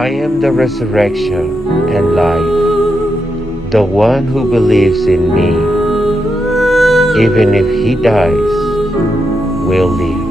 I am the resurrection and life. The one who believes in me, even if he dies, will live.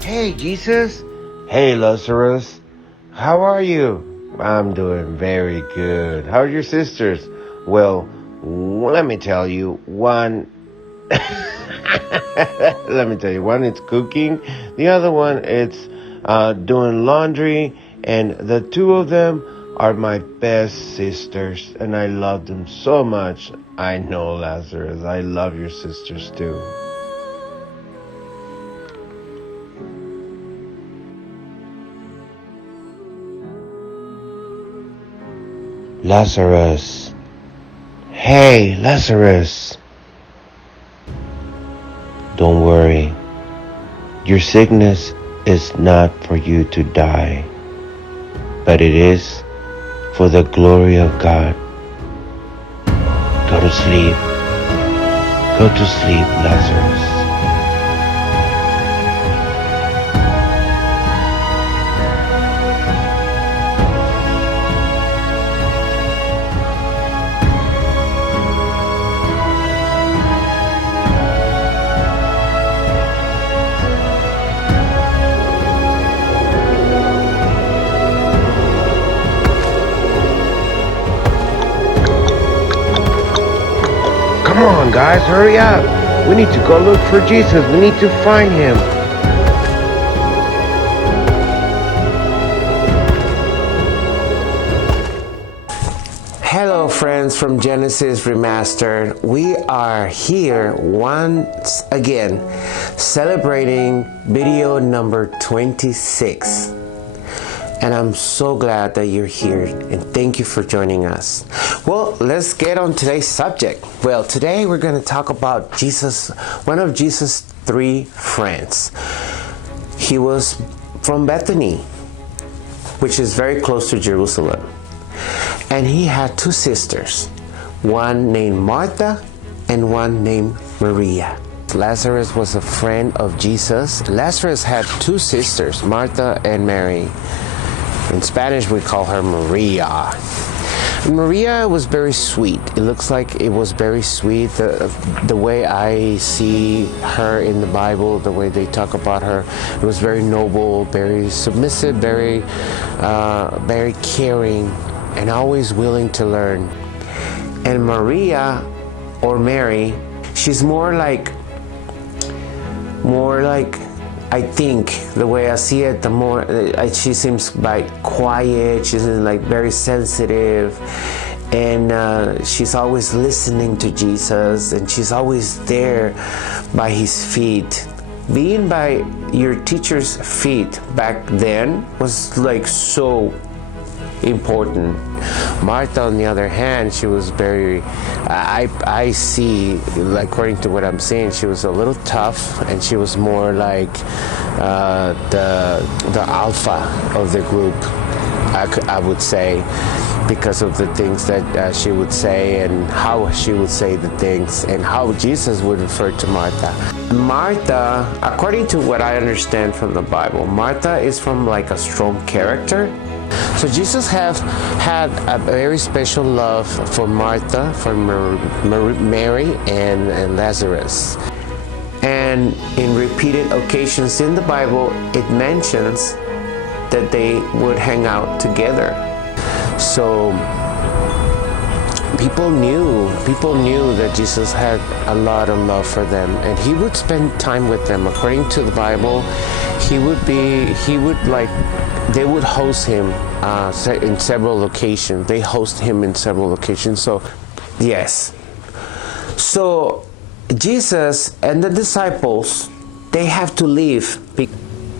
Hey, Jesus. Hey, Lazarus. How are you? I'm doing very good. How are your sisters? Well, let me tell you, one... one is cooking, the other one is doing laundry, and the two of them are my best sisters, and I love them so much. I know, Lazarus, I love your sisters too. Lazarus. Hey, Lazarus. Don't worry. Your sickness is not for you to die, but it is for the glory of God. Go to sleep. Go to sleep, Lazarus. Come on, guys, hurry up. We need to go look for Jesus. We need to find him. Hello friends from Genesis Remastered. We are here once again celebrating video number 26. And I'm so glad that you're here and thank you for joining us. Well, let's get on today's subject. Well, today we're going to talk about Jesus, one of Jesus' three friends. He was from Bethany, which is very close to Jerusalem. And he had two sisters, one named Martha and one named Maria. Lazarus was a friend of Jesus. Lazarus had two sisters, Martha and Mary. In Spanish, we call her Maria. Maria was very sweet. It looks like it was very sweet. The way I see her in the Bible, the way they talk about her, it was very noble, very submissive, very caring, and always willing to learn. And Maria, or Mary, she's more like I think the way I see it, the more she seems like quiet. She's like very sensitive, and she's always listening to Jesus, and she's always there by his feet. Being by your teacher's feet back then was like so important. Martha, on the other hand, she was very, I see, according to what I'm saying, she was a little tough, and she was more like the alpha of the group, I would say. because of the things that she would say and how she would say the things and how Jesus would refer to Martha. Martha, according to what I understand from the Bible, Martha is from like a strong character. So Jesus had a very special love for Martha, for Mary, and Lazarus. And in repeated occasions in the Bible, it mentions that they would hang out together. So people knew that Jesus had a lot of love for them, and he would spend time with them. According to the Bible, they would host him in several locations. They host him in several locations. So, yes. So Jesus and the disciples, they have to leave,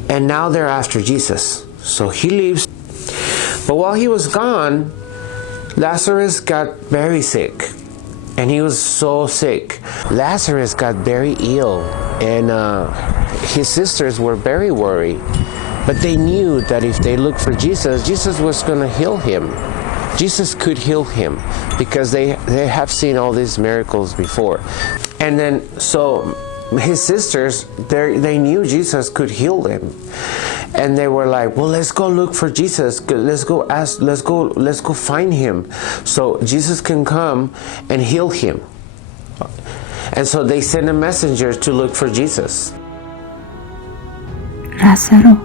and now they're after Jesus. So he leaves. But while he was gone, Lazarus got very sick, and he was so sick. Lazarus got very ill, and his sisters were very worried. But they knew that if they looked for Jesus, Jesus was going to heal him. Jesus could heal him because they have seen all these miracles before. And then, so his sisters, they knew Jesus could heal them. And they were like, well, let's go look for Jesus. Let's go find him so Jesus can come and heal him. And so they sent a messenger to look for Jesus. Lázaro,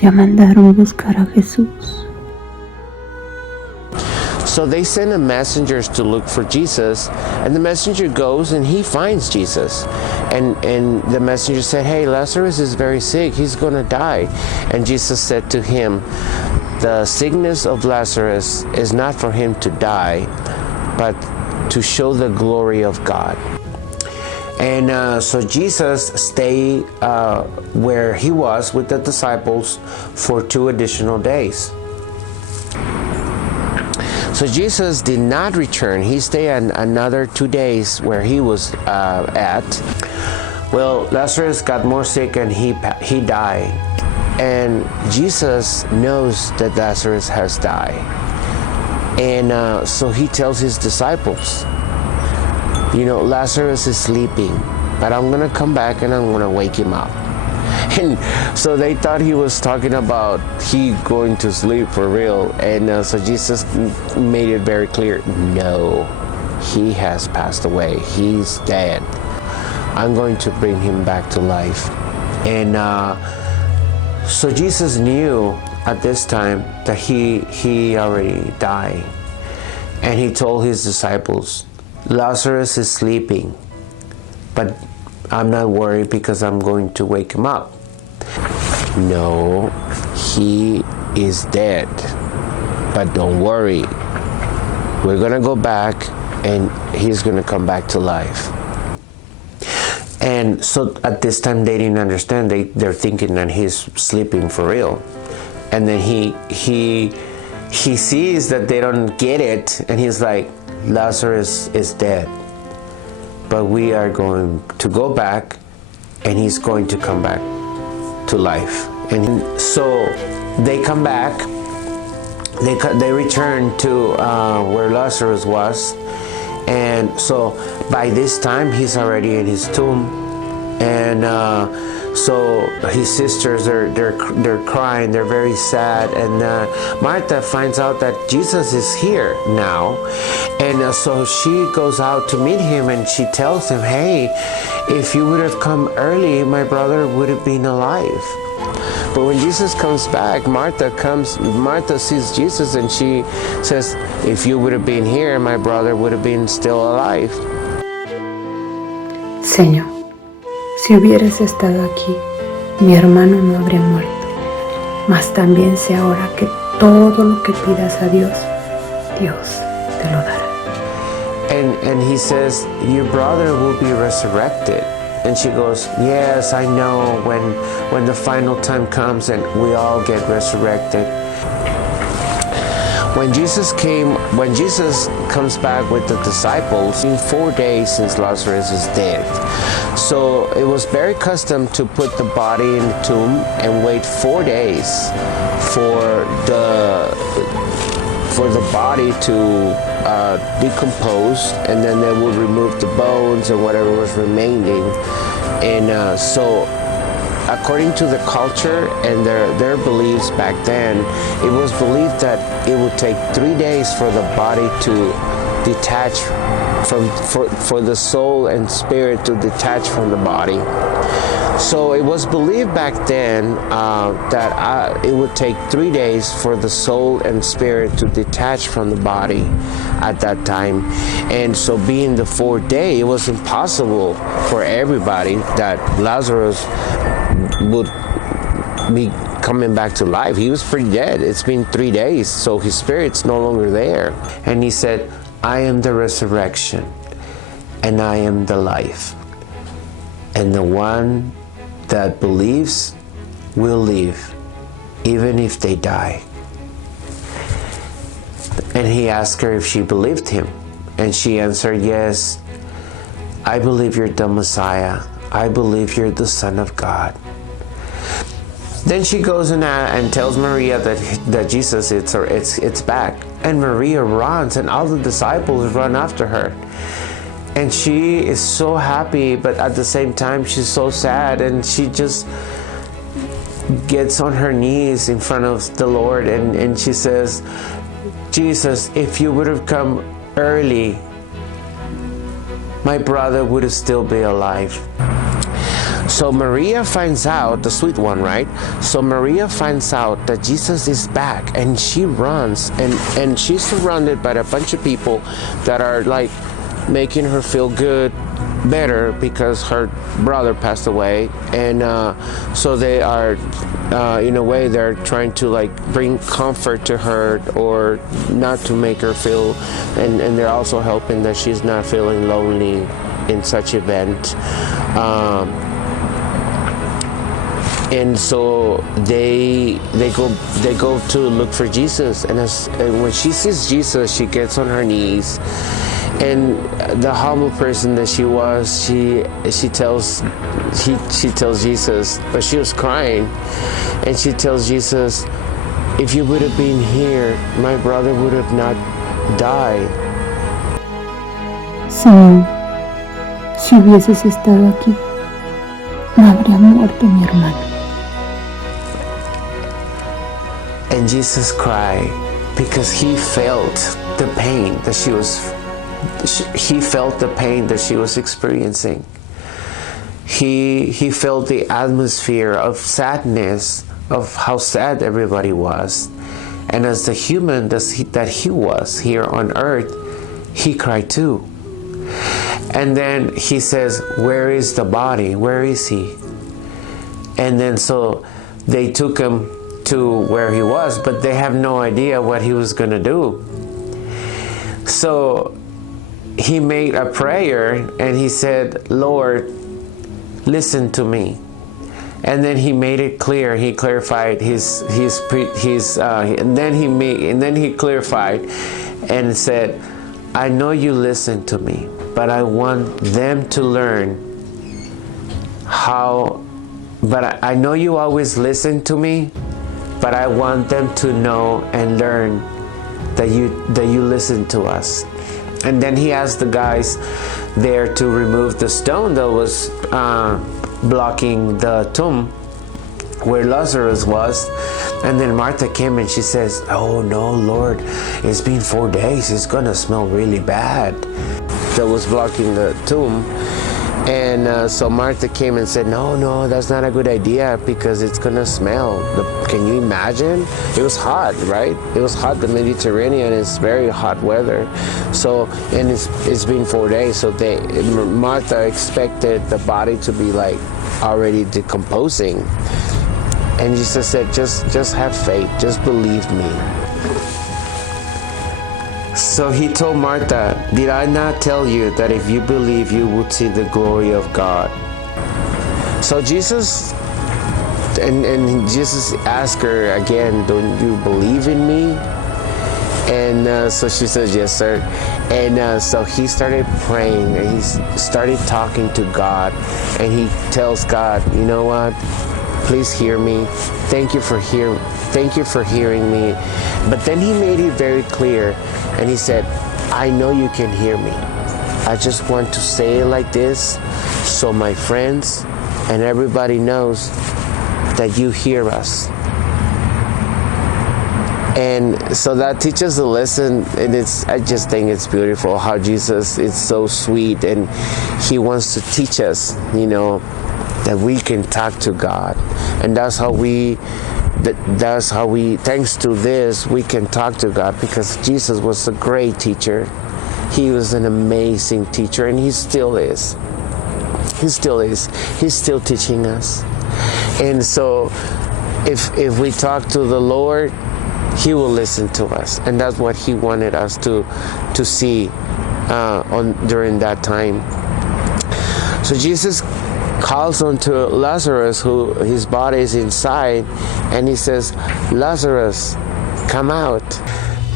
ya mandaron buscar a Jesús. So they send a messenger to look for Jesus, and the messenger goes and he finds Jesus. And the messenger said, hey, Lazarus is very sick, he's going to die. And Jesus said to him, the sickness of Lazarus is not for him to die, but to show the glory of God. And so Jesus stayed where he was with the disciples for 2 additional days. So Jesus did not return. He stayed another 2 days where he was at. Well, Lazarus got more sick and he died. And Jesus knows that Lazarus has died. And so he tells his disciples, Lazarus is sleeping, but I'm going to come back and I'm going to wake him up. And so they thought he was talking about he going to sleep for real. And so Jesus made it very clear, no, he has passed away. He's dead. I'm going to bring him back to life. And so Jesus knew at this time that he already died. And he told his disciples, Lazarus is sleeping, but I'm not worried because I'm going to wake him up. No, he is dead, but don't worry. We're going to go back and he's going to come back to life. And so at this time they didn't understand. They're thinking that he's sleeping for real. And then he sees that they don't get it, and he's like, Lazarus is dead, but we are going to go back and he's going to come back to life. And so they come back, they return to where Lazarus was. And so by this time he's already in his tomb. And so his sisters, they're crying, they're very sad. And Martha finds out that Jesus is here now. And so she goes out to meet him, and she tells him, hey, if you would have come early, my brother would have been alive. But when Jesus comes back, Martha sees Jesus, and she says, if you would have been here, my brother would have been still alive. Señor, si hubieras estado aquí, mi hermano no habría muerto. Mas también sé ahora que todo lo que pidas a Dios, Dios te lo dará. And he says, your brother will be resurrected. And she goes, yes, I know, when the final time comes and we all get resurrected. When Jesus comes back with the disciples, in 4 days since Lazarus is dead. So it was very custom to put the body in the tomb and wait 4 days for the body to decompose, and then they would remove the bones and whatever was remaining. And so according to the culture and their beliefs back then, it was believed that it would take 3 days for the body to detach for the soul and spirit to detach from the body. So it was believed back then that it would take 3 days for the soul and spirit to detach from the body at that time. And so being the 4th day, it was impossible for everybody that Lazarus would be coming back to life. He was pretty dead. It's been 3 days, so his spirit's no longer there. And he said, I am the resurrection, and I am the life. And the one that believes will live, even if they die. And he asked her if she believed him. And she answered, yes, I believe you're the Messiah. I believe you're the Son of God. Then she goes and tells Maria that Jesus, it's back. And Maria runs, and all the disciples run after her. And she is so happy, but at the same time, she's so sad. And she just gets on her knees in front of the Lord, and she says, Jesus, if you would have come early, my brother would have still be alive. So Maria finds out, the sweet one, right? So Maria finds out that Jesus is back, and she runs, and she's surrounded by a bunch of people that are like making her feel better because her brother passed away. And so they are in a way they're trying to like bring comfort to her, or not to make her feel, and they're also helping that she's not feeling lonely in such event. And so they go to look for Jesus, and when she sees Jesus, she gets on her knees, and the humble person that she was, she tells Jesus, but she was crying, and she tells Jesus, if you would have been here, my brother would have not died. Señor, si hubieses estado aquí, no habría muerto mi hermano. And Jesus cried because he felt the pain that he felt the pain that she was experiencing. He felt the atmosphere of sadness, of how sad everybody was. And as the human that he was here on earth, he cried too. And then he says, where is the body? Where is he? And then so they took him to where he was, but they have no idea what he was going to do. So he made a prayer, and he said, Lord, listen to me. And then he made it clear. He clarified and then he clarified and said, I know you listen to me, but I want them to learn how. But I know you always listen to me, but I want them to know and learn that you listen to us. And then he asked the guys there to remove the stone that was blocking the tomb where Lazarus was. And then Martha came and she says, oh no, Lord, it's been 4 days. It's gonna smell really bad. That was blocking the tomb. And so Martha came and said, no, that's not a good idea because it's gonna smell. Can you imagine? It was hot, right? It was hot. The Mediterranean is very hot weather. So, and it's been 4 days. So Martha expected the body to be like already decomposing. And Jesus said, just have faith, just believe me. So he told Martha, did I not tell you that if you believe, you would see the glory of God? So Jesus, and Jesus asked her again, don't you believe in me? And so she says, yes, sir. And so he started praying, and he started talking to God, and he tells God, you know what? please hear me. Thank you for hearing me. But then he made it very clear, and he said, I know you can hear me. I just want to say it like this so my friends and everybody knows that you hear us. And so that teaches a lesson, and I just think it's beautiful how Jesus is so sweet, and he wants to teach us, that we can talk to God. And that's how we, thanks to this, we can talk to God, because Jesus was a great teacher. He was an amazing teacher, and he still is. He still is. He's still teaching us. And so if we talk to the Lord, he will listen to us, and that's what he wanted us to see during that time. So Jesus calls onto Lazarus, who his body is inside, and he says, Lazarus, come out.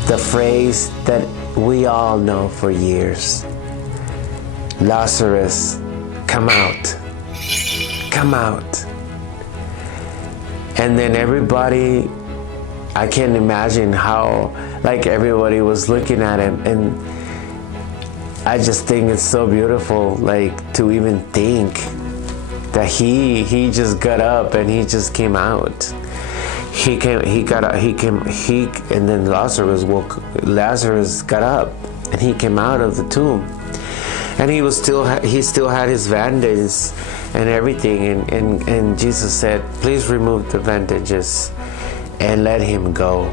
The phrase that we all know for years. Lazarus, come out. Come out. And then everybody, I can't imagine how, everybody was looking at him, and I just think it's so beautiful, to even think that he just got up and he just came out. And then Lazarus got up and he came out of the tomb, and he still had his bandages and everything, and Jesus said, please remove the bandages and let him go.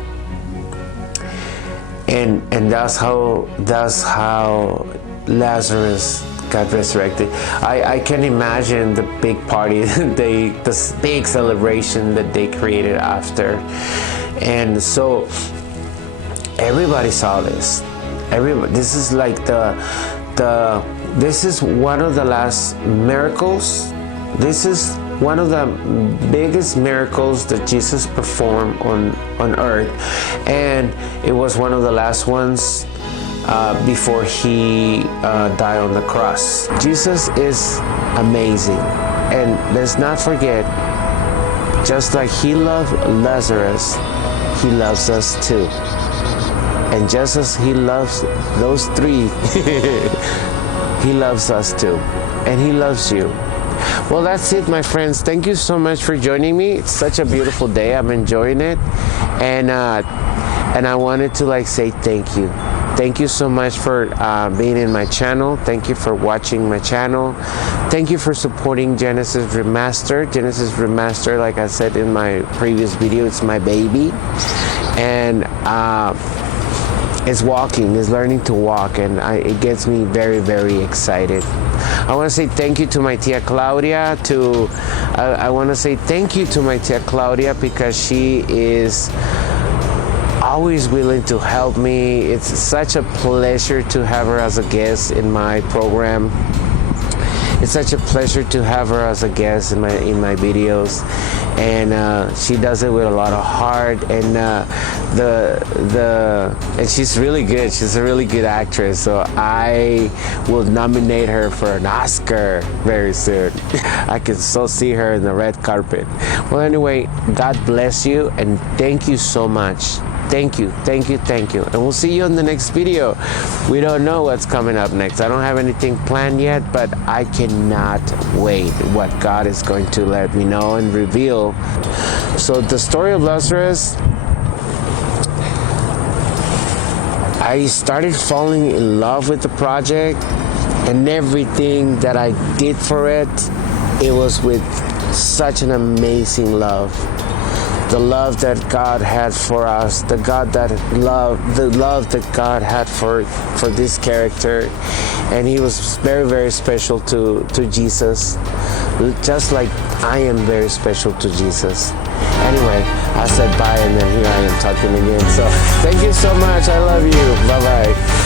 And that's how Lazarus got resurrected. I can imagine the big party, the big celebration that they created after. And so everybody saw this. This is this is one of the last miracles. This is one of the biggest miracles that Jesus performed on earth, and it was one of the last ones before he died on the cross. Jesus is amazing, and let's not forget, just like he loved Lazarus, he loves us too. And just as he loves those three, he loves us too, and he loves you. Well, that's it, my friends. Thank you so much for joining me. It's such a beautiful day. I'm enjoying it, and I wanted to say thank you. Thank you so much for being in my channel. Thank you for watching my channel. Thank you for supporting Genesis Remastered. Genesis Remastered, like I said in my previous video, it's my baby, and it's walking, it's learning to walk, and it gets me very, very excited. I want to say thank you to my tia Claudia. I want to say thank you to my tia Claudia, because she is always willing to help me. It's such a pleasure to have her as a guest in my program. It's such a pleasure to have her as a guest in my videos, and she does it with a lot of heart, and and she's really good. She's a really good actress, so I will nominate her for an Oscar very soon. I can so see her in the red carpet. Well, anyway, God bless you, and thank you so much. Thank you, thank you, thank you. And we'll see you in the next video. We don't know what's coming up next. I don't have anything planned yet, but I cannot wait what God is going to let me know and reveal. So the story of Lazarus, I started falling in love with the project, and everything that I did for it, it was with such an amazing love. The love that God had for us, the love that God had for this character, and he was very, very special to Jesus, just like I am very special to Jesus. Anyway, I said bye, and then here I am talking again. So thank you so much. I love you. Bye bye.